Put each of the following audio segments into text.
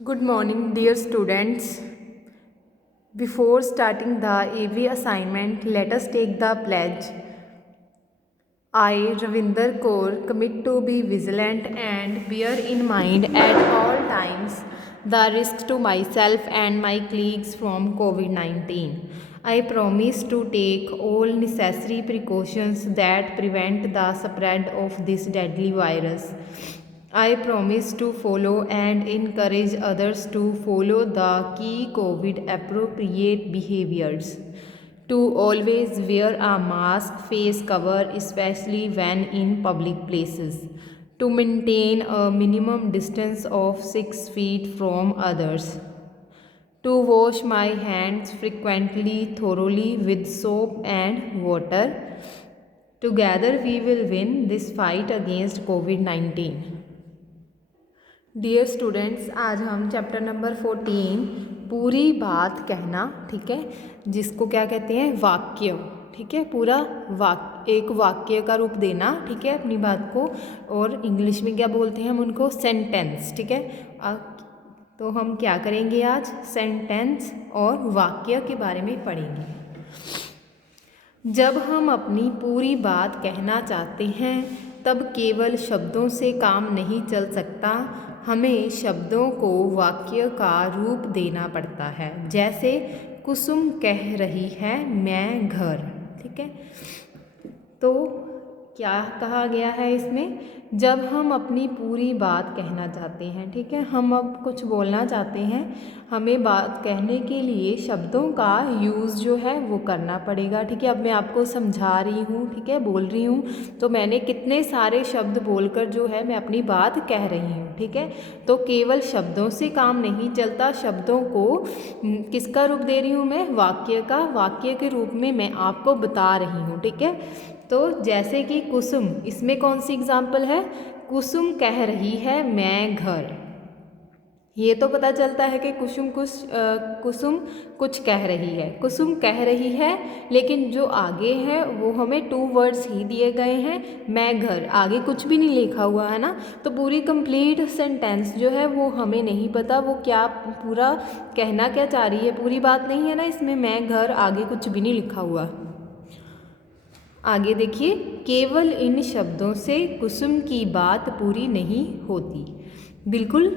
Good morning, dear students. Before starting the AV assignment, let us take the pledge. I, Ravinder Kaur, commit to be vigilant and bear in mind at all times the risk to myself and my colleagues from COVID-19. I promise to take all necessary precautions that prevent the spread of this deadly virus. I promise to follow and encourage others to follow the key COVID appropriate behaviors. To always wear a mask, face cover, especially when in public places. To maintain a minimum distance of 6 feet from others. To wash my hands frequently, thoroughly with soap and water. Together we will win this fight against COVID-19. Dear students, आज हम chapter number 14 पूरी बात कहना, ठीक है, जिसको क्या कहते हैं, वाक्य, ठीक है, पूरा एक वाक्य का रूप देना, ठीक है, अपनी बात को, और इंग्लिश में क्या बोलते हैं हम उनको, सेंटेंस, ठीक है। तो हम क्या करेंगे आज, सेंटेंस और वाक्य के बारे में पढ़ेंगे। जब हम अपनी पूरी बात कहना चाहते हैं तब केवल शब्दों से काम नहीं चल सकता, हमें शब्दों को वाक्य का रूप देना पड़ता है। जैसे कुसुम कह रही है मैं घर, ठीक है। तो क्या कहा गया है इसमें, जब हम अपनी पूरी बात कहना चाहते हैं, ठीक है, हम अब कुछ बोलना चाहते हैं, हमें बात कहने के लिए शब्दों का यूज़ जो है वो करना पड़ेगा, ठीक है। अब मैं आपको समझा रही हूँ, ठीक है, बोल रही हूँ, तो मैंने कितने सारे शब्द बोलकर जो है मैं अपनी बात कह रही हूँ, ठीक है। तो केवल शब्दों से काम नहीं चलता, शब्दों को किसका रूप दे रही हूँ मैं, वाक्य का, वाक्य के रूप में मैं आपको बता रही हूँ, ठीक है। तो जैसे कि कुसुम, इसमें कौन सी एग्जाम्पल है, कुसुम कह रही है मैं घर। ये तो पता चलता है कि कुसुम कुछ कह रही है, कुसुम कह रही है, लेकिन जो आगे है वो हमें 2 वर्ड्स ही दिए गए हैं, मैं घर, आगे कुछ भी नहीं लिखा हुआ है ना, तो पूरी कंप्लीट सेंटेंस जो है वो हमें नहीं पता वो क्या पूरा कहना क्या चाह रही है, पूरी बात नहीं है ना इसमें, मैं घर, आगे कुछ भी नहीं लिखा हुआ। आगे देखिए, केवल इन शब्दों से कुसुम की बात पूरी नहीं होती। बिल्कुल,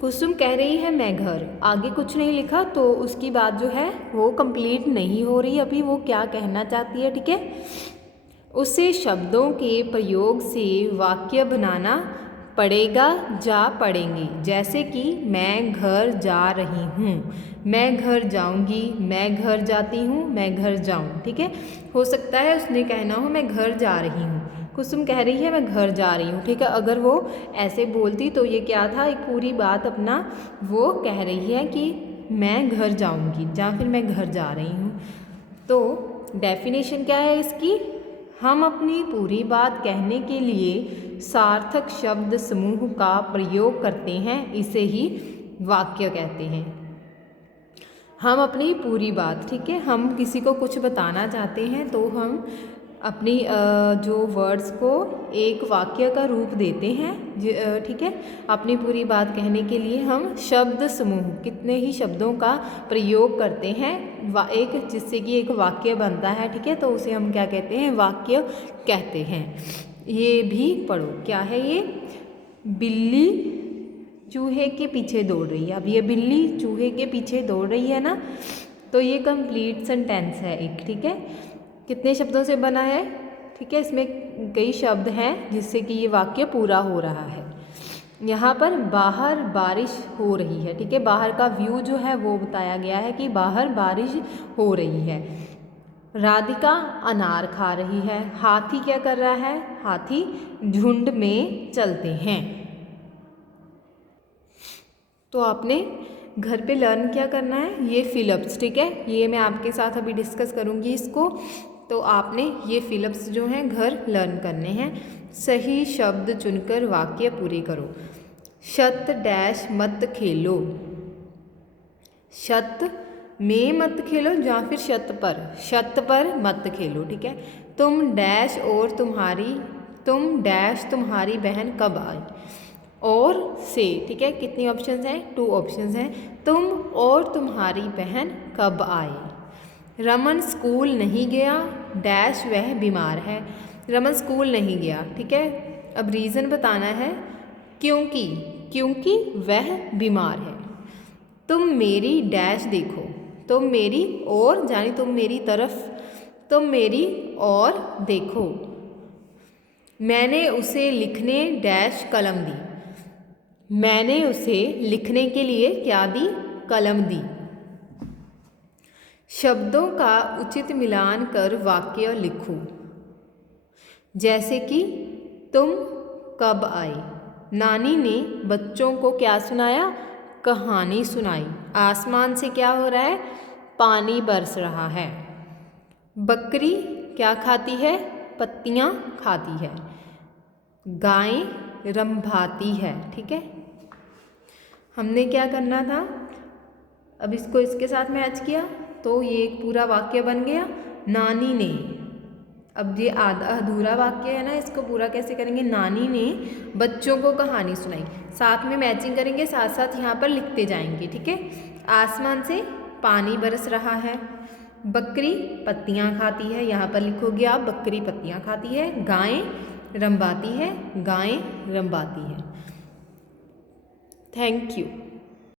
कुसुम कह रही है मैं घर, आगे कुछ नहीं लिखा, तो उसकी बात जो है वो कंप्लीट नहीं हो रही, अभी वो क्या कहना चाहती है, ठीक है। उसे शब्दों के प्रयोग से वाक्य बनाना पड़ेगा, जा पड़ेंगे, जैसे कि मैं घर जा रही हूँ, मैं घर जाऊँगी, मैं घर जाती हूँ, मैं घर जाऊँ, ठीक है। हो सकता है उसने कहना हो मैं घर जा रही हूँ, कुसुम कह रही है मैं घर जा रही हूँ, ठीक है। अगर वो ऐसे बोलती तो ये क्या था, एक पूरी बात अपना वो कह रही है कि मैं घर जाऊँगी या फिर मैं घर जा रही हूँ। तो डेफिनेशन क्या है इसकी, हम अपनी पूरी बात कहने के लिए सार्थक शब्द समूह का प्रयोग करते हैं, इसे ही वाक्य कहते हैं। हम अपनी पूरी बात, ठीक है, हम किसी को कुछ बताना चाहते हैं तो हम अपनी जो वर्ड्स को एक वाक्य का रूप देते हैं, ठीक है। अपनी पूरी बात कहने के लिए हम शब्द समूह, कितने ही शब्दों का प्रयोग करते हैं, एक जिससे कि एक वाक्य बनता है, ठीक है, तो उसे हम क्या कहते हैं, वाक्य कहते हैं। ये भी पढ़ो, क्या है ये, बिल्ली चूहे के पीछे दौड़ रही है। अब ये बिल्ली चूहे के पीछे दौड़ रही है ना, तो ये कंप्लीट सेंटेंस है एक, ठीक है। कितने शब्दों से बना है, ठीक है, इसमें कई शब्द हैं जिससे कि ये वाक्य पूरा हो रहा है। यहाँ पर बाहर बारिश हो रही है, ठीक है, बाहर का व्यू जो है वो बताया गया है कि बाहर बारिश हो रही है। राधिका अनार खा रही है, हाथी क्या कर रहा है, हाथी झुंड में चलते हैं। तो आपने घर पे लर्न क्या करना है, ये फिलअप्स, ठीक है, ये मैं आपके साथ अभी डिस्कस करूँगी इसको। तो आपने ये फिलअप्स जो हैं घर लर्न करने हैं। सही शब्द चुनकर वाक्य पूरे करो। छत डैश मत खेलो, छत में मत खेलो या फिर छत पर मत खेलो, ठीक है। तुम डैश और तुम डैश तुम्हारी बहन कब आई, और से, ठीक है, कितनी ऑप्शंस हैं? 2 ऑप्शंस हैं। तुम और तुम्हारी बहन कब आए? रमन स्कूल नहीं गया डैश वह बीमार है। रमन स्कूल नहीं गया, ठीक है। अब रीज़न बताना है, क्योंकि वह बीमार है। तुम मेरी डैश देखो, तुम मेरी और जानी तुम मेरी तरफ, तुम मेरी और देखो। मैंने उसे लिखने डैश कलम दी। मैंने उसे लिखने के लिए क्या दी? कलम दी। शब्दों का उचित मिलान कर वाक्य लिखो। जैसे कि तुम कब आए? नानी ने बच्चों को क्या सुनाया? कहानी सुनाई। आसमान से क्या हो रहा है? पानी बरस रहा है। बकरी क्या खाती है? पत्तियाँ खाती है। गाय रंभाती है, ठीक है। हमने क्या करना था? अब इसको इसके साथ मैच किया तो ये एक पूरा वाक्य बन गया। नानी ने, अब ये आधा अधूरा वाक्य है ना, इसको पूरा कैसे करेंगे? नानी ने बच्चों को कहानी सुनाई। साथ में मैचिंग करेंगे, साथ साथ यहाँ पर लिखते जाएंगे, ठीक है। आसमान से पानी बरस रहा है। बकरी पत्तियाँ खाती है, यहाँ पर लिखोगे आप बकरी पत्तियाँ खाती है। गाय रंभाती है, गाय रंभाती है। Thank you.